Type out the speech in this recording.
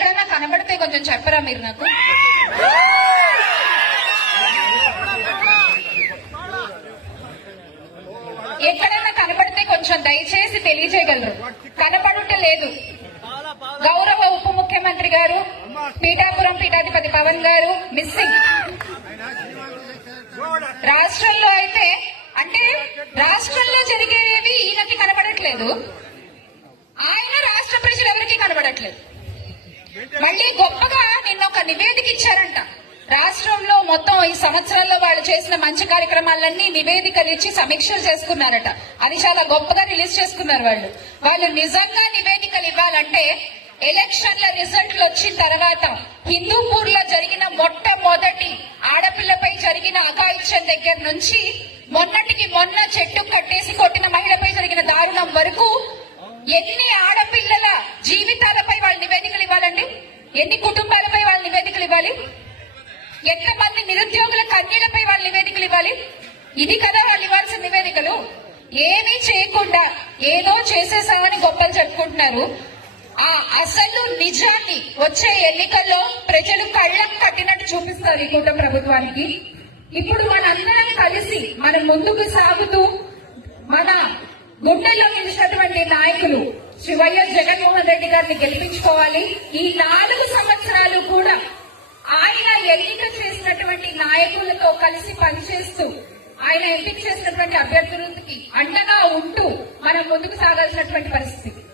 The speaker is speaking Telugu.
ఎక్కడైనా కనబడితే కొంచెం చెప్పరా మీరు నాకు? ఎక్కడైనా కనబడితే కొంచెం దయచేసి తెలియజేయగలరు. కనబడుట లేదు. గౌరవ ఉప ముఖ్యమంత్రి గారు, పీఠాపురం పీఠాధిపతి పవన్ గారు మిస్సింగ్. రాష్ట్రంలో అయితే అంటే రాష్ట్రంలో జరిగేవి ఈయనకి కనబడట్లేదు, ఆయన రాష్ట్ర ప్రజలెవరికి కనబడట్లేదు. మళ్ళీ గొప్పగా నిన్న ఒక నివేదిక ఇచ్చారంట. రాష్ట్రంలో మొత్తం ఈ సంవత్సరాల్లో వాళ్ళు చేసిన మంచి కార్యక్రమాలన్నీ నివేదికలు ఇచ్చి సమీక్షలు చేసుకున్నారట. అది చాలా గొప్పగా రిలీజ్ చేసుకున్నారు. వాళ్ళు నిజంగా నివేదికలు ఇవ్వాలంటే ఎలక్షన్ల రిజల్ట్లు వచ్చిన తర్వాత హిందూపూర్ లో జరిగిన మొట్టమొదటి ఆడపిల్లపై జరిగిన అఘాయిత్యం దగ్గర నుంచి మొన్నటికి మొన్న చెట్టు కట్టేసి కొట్టిన మహిళపై జరిగిన దారుణం వరకు ఎన్ని ఆడపిల్లల జీవితాలపై వాళ్ళు నివేదికలు ఇవ్వాలండి? ఎన్ని కుటుంబాలపై వాళ్ళు నివేదికలు ఇవ్వాలి? ఎంతమంది నిరుద్యోగుల కన్యలపై వాళ్ళు నివేదికలు ఇవ్వాలి? ఇది కదా వాళ్ళు ఇవ్వాల్సిన నివేదికలు. ఏమీ చేయకుండా ఏదో చేసేసామని గొప్పలు చెప్పుకుంటున్నారు. ఆ అసలు నిజాన్ని వచ్చే ఎన్నికల్లో ప్రజలు కళ్ళకు కట్టినట్టు చూపిస్తారు ఈ కూటమి ప్రభుత్వానికి. ఇప్పుడు మనందరం కలిసి మనం ముందుకు సాగుతూ మన గుండెల్లో నిలిచినటువంటి నాయకులు శ్రీ వైఎస్ జగన్మోహన్ రెడ్డి గారిని గెలిపించుకోవాలి. ఈ 4 సంవత్సరాలు కూడా ఆయన ఎన్నిక చేసినటువంటి నాయకులతో కలిసి పనిచేస్తూ ఆయన ఎంపిక చేసినటువంటి అభ్యర్థులకి అండగా ఉంటూ మనం ముందుకు సాగాల్సినటువంటి పరిస్థితి.